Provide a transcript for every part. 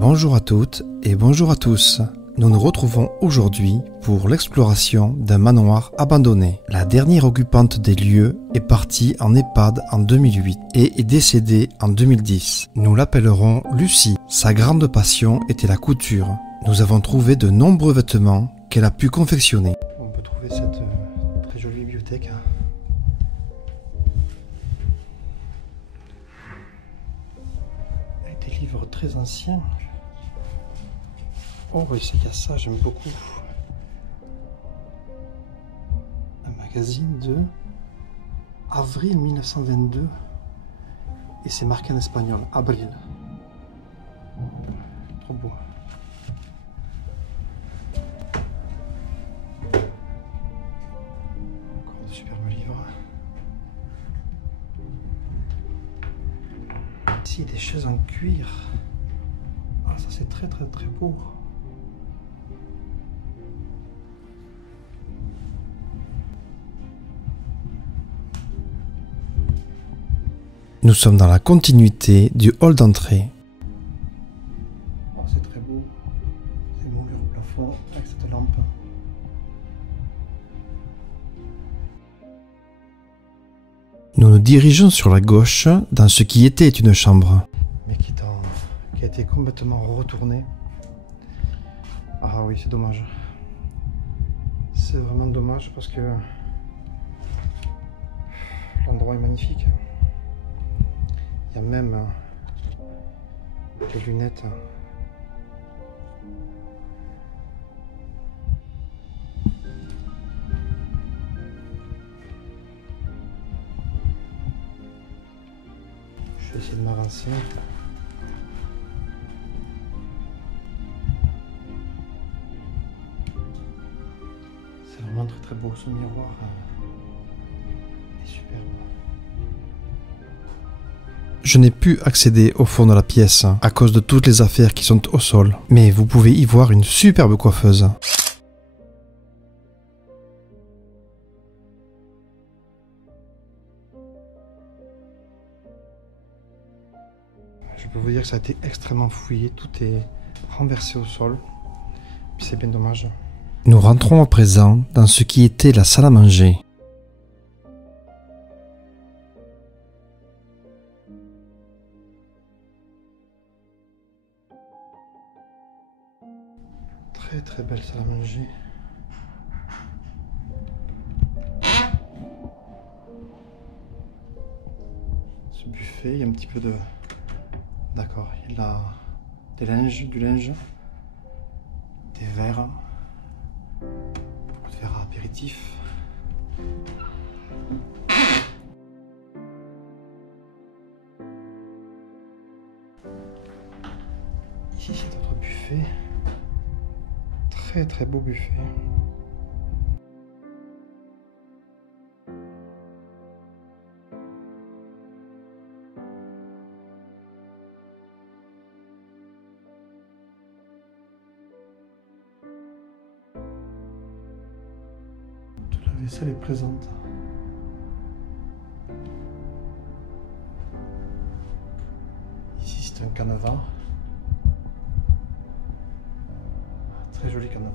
Bonjour à toutes et bonjour à tous. Nous nous retrouvons aujourd'hui pour l'exploration d'un manoir abandonné. La dernière occupante des lieux est partie en EHPAD en 2008 et est décédée en 2010. Nous l'appellerons Lucie. Sa grande passion était la couture. Nous avons trouvé de nombreux vêtements qu'elle a pu confectionner. On peut trouver cette très jolie bibliothèque. Avec des livres très anciens. Oh oui, c'est qu'il y a ça, j'aime beaucoup. Un magazine de avril 1922. Et c'est marqué en espagnol, abril. Trop beau. Encore de superbes livres. Ici, des chaises en cuir. Ah, ça c'est très beau. Nous sommes dans la continuité du hall d'entrée. Oh, c'est très beau. C'est moulure au plafond avec cette lampe. Nous nous dirigeons sur la gauche dans ce qui était une chambre. Mais qui a été complètement retournée. Ah oui, c'est dommage. C'est vraiment dommage parce que l'endroit est magnifique. Il y a même des lunettes. Je vais essayer de m'avancer. C'est vraiment très beau, ce miroir est superbe. Je n'ai pu accéder au fond de la pièce à cause de toutes les affaires qui sont au sol, mais vous pouvez y voir une superbe coiffeuse. Je peux vous dire que ça a été extrêmement fouillé, tout est renversé au sol, puis c'est bien dommage. Nous rentrons à présent dans ce qui était la salle à manger. Très belle salle à manger. Ce buffet, il y a un petit peu de... D'accord, il y a du linge, des verres, beaucoup de verres à apéritif. Ici, c'est notre buffet. Très beau buffet. Toute la vaisselle est présente. Ici, c'est un canevas. Très joli canevas.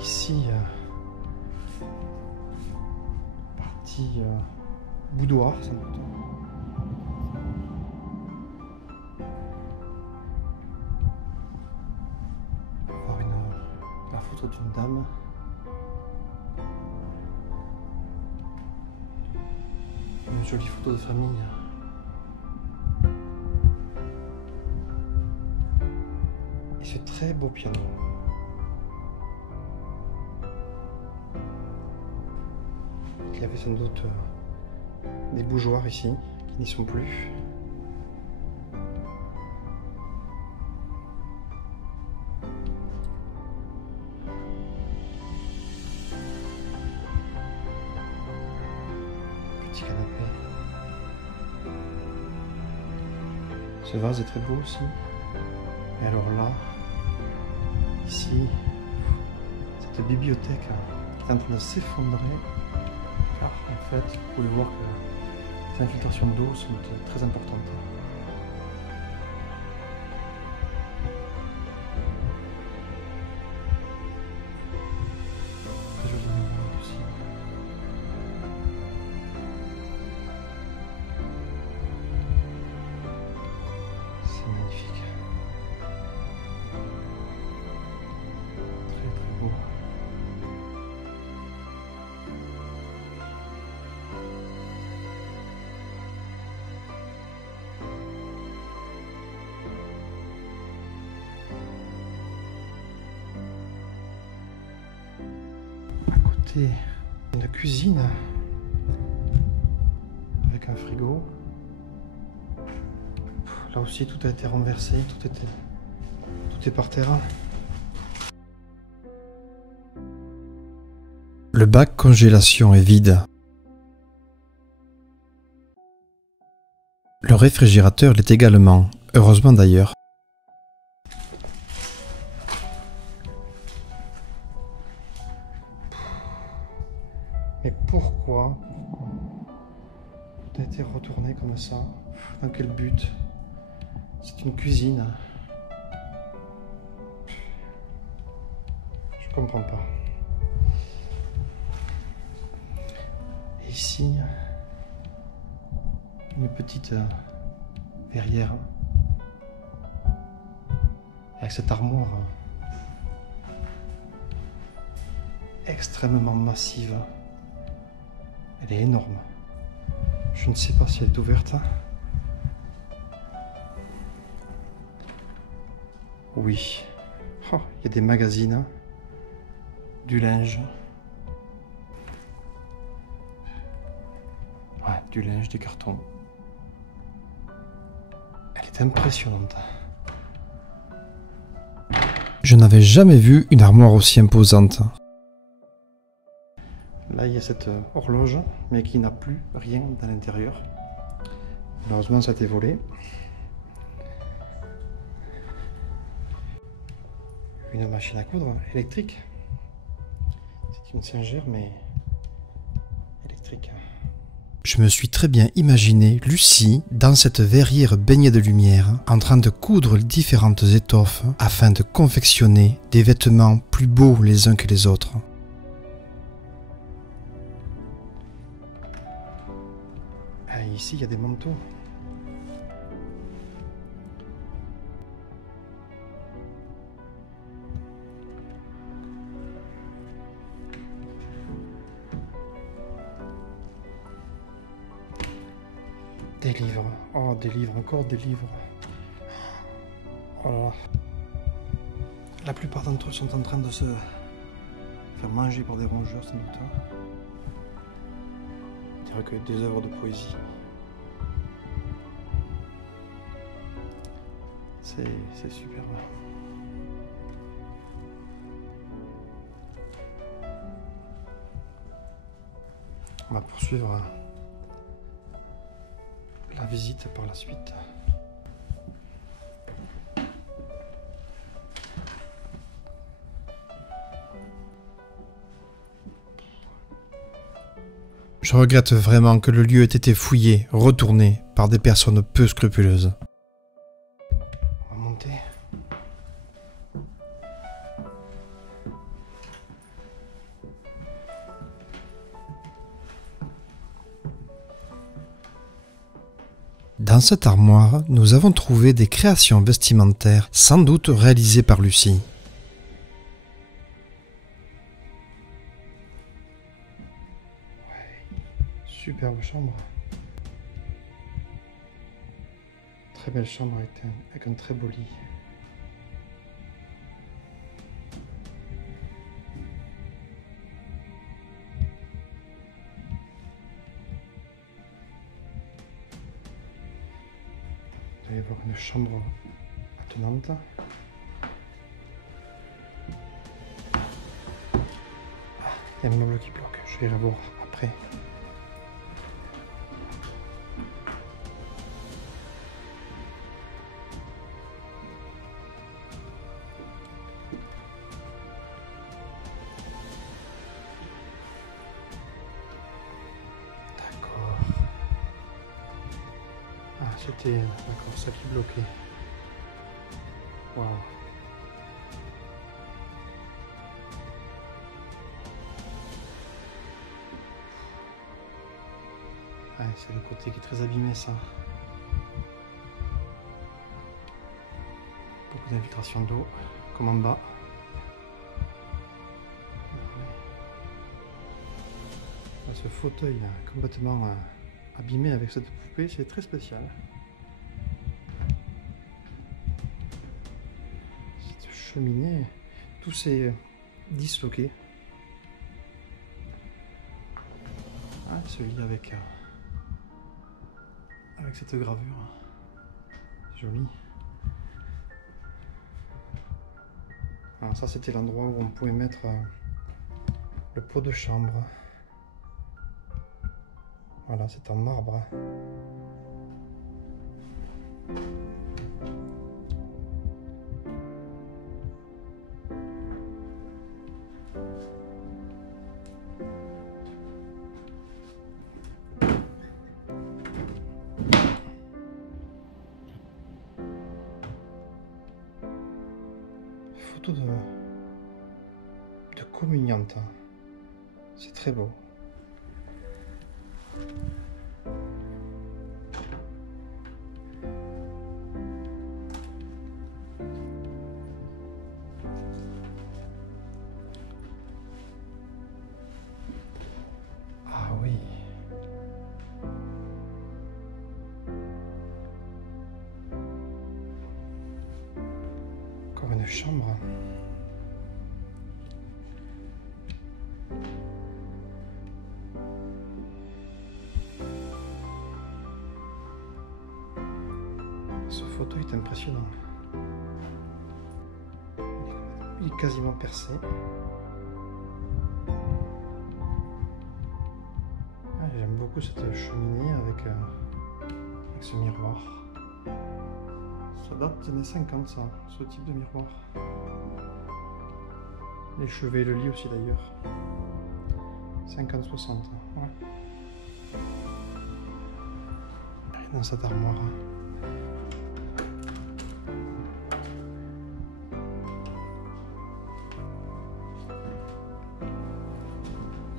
Ici, partie boudoir, sans doute. On va voir la photo d'une dame. Une jolie photo de famille. Et ce très beau piano. Il y avait sans doute des bougeoirs ici qui n'y sont plus. petit canapé. Ce vase est très beau aussi. Et alors là, ici, cette bibliothèque est en train de s'effondrer. Car en fait, vous pouvez voir que les infiltrations d'eau sont très importantes. Très joli moment aussi. C'est magnifique. Très très beau. À côté, une cuisine avec un frigo. Là aussi, tout a été renversé, tout est par terre. Le bac congélation est vide. Le réfrigérateur l'est également, heureusement d'ailleurs. Mais pourquoi tout a été retourné comme ça? Dans quel but? C'est une cuisine. Je comprends pas. Et ici, une petite verrière avec cette armoire extrêmement massive. Elle est énorme. Je ne sais pas si elle est ouverte. Oui. Oh, il y a des magazines, du linge. Ouais, du linge, des cartons. Elle est impressionnante. Je n'avais jamais vu une armoire aussi imposante. Là, il y a cette horloge, mais qui n'a plus rien dans l'intérieur. Malheureusement, ça a été volé. Une machine à coudre électrique. C'est une singère, mais électrique. Je me suis très bien imaginé Lucie dans cette verrière baignée de lumière, en train de coudre les différentes étoffes afin de confectionner des vêtements plus beaux les uns que les autres. Ah, ici, il y a des manteaux. Des livres. Oh, des livres, encore des livres. Oh là là. La plupart d'entre eux sont en train de se faire manger par des rongeurs, sans doute. On dirait que des œuvres de poésie. C'est superbe. On va poursuivre la visite par la suite. Je regrette vraiment que le lieu ait été fouillé, retourné par des personnes peu scrupuleuses. On va monter. Dans cette armoire, nous avons trouvé des créations vestimentaires, sans doute réalisées par Lucie. Superbe chambre. Très belle chambre avec un très beau lit. Il doit y avoir une chambre attenante. Ah, il y a un meuble qui bloque, je vais la voir après. c'était... D'accord, ça qui bloquait. Waouh. Ouais, c'est le côté qui est très abîmé, ça. Beaucoup d'infiltration d'eau, comme en bas. Ce fauteuil complètement abîmé avec cette poupée, c'est très spécial. Cette cheminée, tout s'est disloqué. Ah, ce lit avec cette gravure. Joli. Alors ça, c'était l'endroit où on pouvait mettre le pot de chambre. Voilà, c'est en marbre. Photo de communiante. C'est très beau. Ah oui. Encore une chambre. Ce fauteuil est impressionnant. Il est quasiment percé. J'aime beaucoup cette cheminée avec ce miroir. Ça date des années 50, ça, ce type de miroir. Les chevets et le lit aussi d'ailleurs. 50-60, ouais. Et dans cette armoire.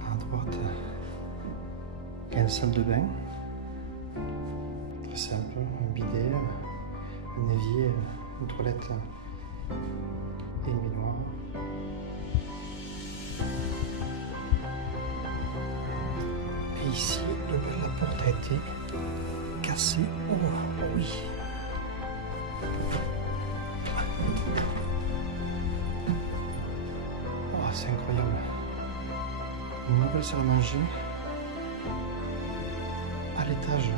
À droite, il y a une salle de bain. Très simple, un bidet, un évier, une toilette et une baignoire. Et ici, la porte a été cassée. Oh oui. Oh, c'est incroyable. Une nouvelle salle à manger à l'étage.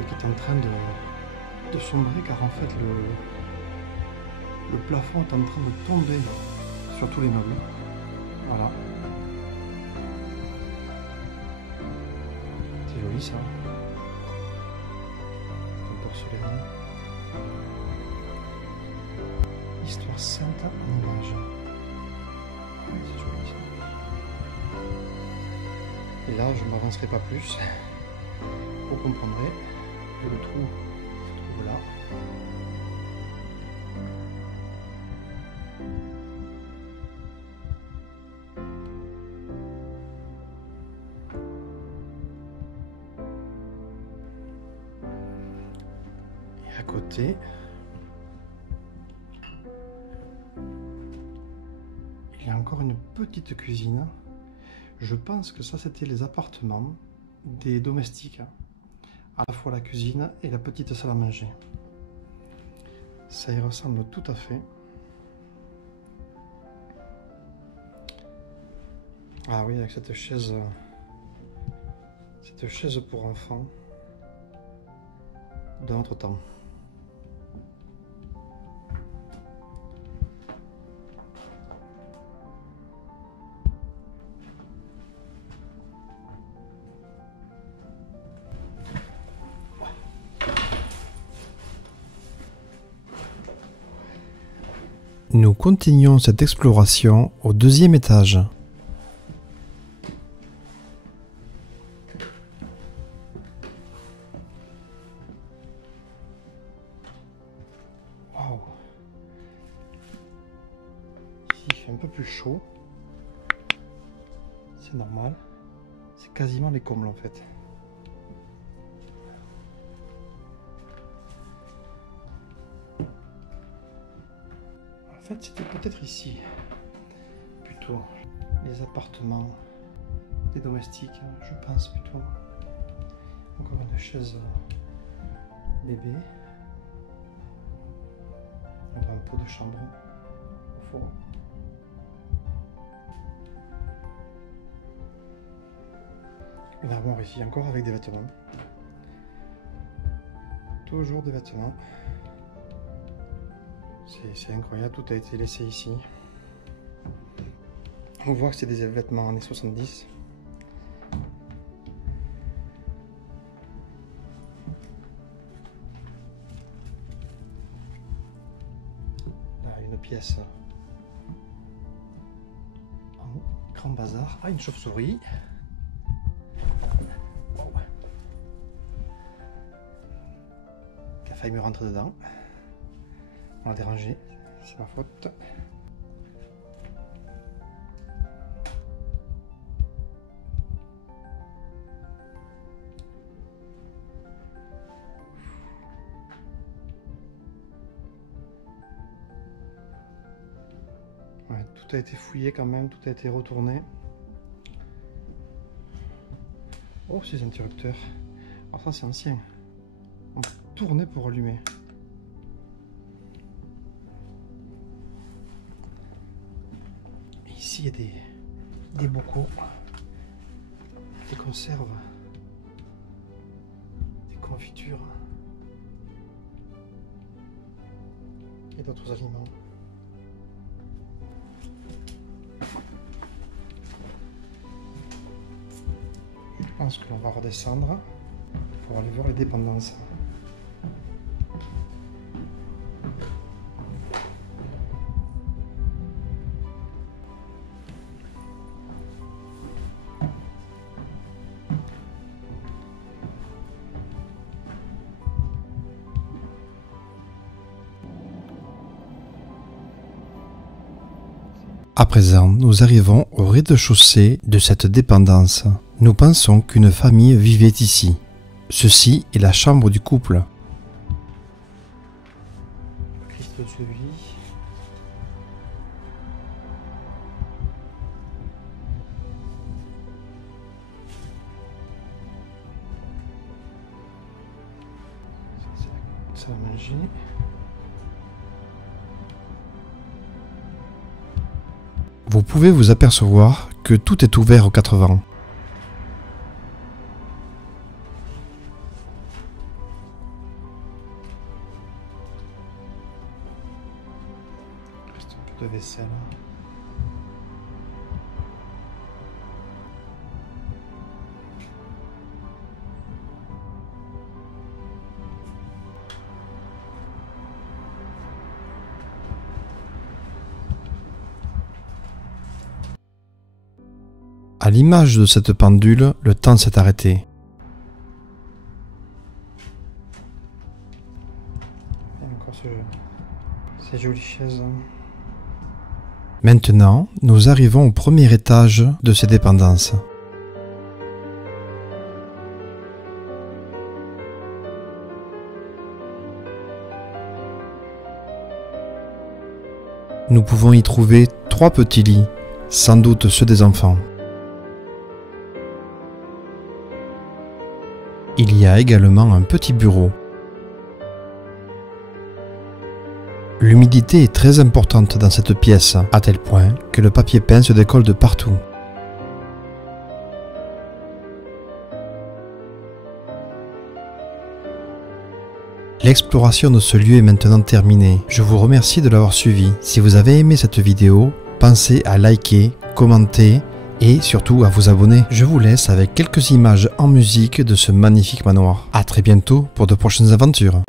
Et qui est en train de sombrer car en fait le plafond est en train de tomber sur tous les meubles. Voilà. C'est joli ça. C'est en porcelaine. Histoire sainte en image. Oui, c'est joli ça. Et là, je ne m'avancerai pas plus. Vous comprendrez que le trou se trouve là. Et à côté, il y a encore une petite cuisine. Je pense que ça, c'était les appartements des domestiques. À la fois la cuisine et la petite salle à manger. Ça y ressemble tout à fait. Ah oui, avec cette chaise pour enfants d'un autre temps. Nous continuons cette exploration au deuxième étage. peu plus chaud. C'est normal. C'est quasiment les combles en fait. En fait, c'était peut-être ici, plutôt, les appartements des domestiques, je pense plutôt. Encore une chaise bébé. On a un pot de chambre au fond. Une armoire ici encore avec des vêtements. Toujours des vêtements. C'est incroyable, tout a été laissé ici. On voit que c'est des vêtements années 70. Là, une pièce en grand bazar. Ah, une chauve-souris. Wow. Qui a failli me rentrer dedans. On l'a dérangé, c'est ma faute. Ouais, tout a été fouillé quand même, tout a été retourné. Oh, ces interrupteurs. Alors ça c'est ancien. On va tourner pour allumer. Ici, il y a des bocaux, des conserves, des confitures et d'autres aliments. Je pense que l'on va redescendre pour aller voir les dépendances. À présent, nous arrivons au rez-de-chaussée de cette dépendance. Nous pensons qu'une famille vivait ici. Ceci est la chambre du couple. Christ de Seville. Ça va manger. Vous pouvez vous apercevoir que tout est ouvert aux 4 vents. Il reste un peu de vaisselle. À l'image de cette pendule, le temps s'est arrêté. Et encore ces jolies chaises. Maintenant, nous arrivons au premier étage de ces dépendances. Nous pouvons y trouver 3 petits lits, sans doute ceux des enfants. Il y a également un petit bureau. L'humidité est très importante dans cette pièce, à tel point que le papier peint se décolle de partout. L'exploration de ce lieu est maintenant terminée. Je vous remercie de l'avoir suivi. Si vous avez aimé cette vidéo, pensez à liker, commenter et surtout à vous abonner. Je vous laisse avec quelques images en musique de ce magnifique manoir. A très bientôt pour de prochaines aventures.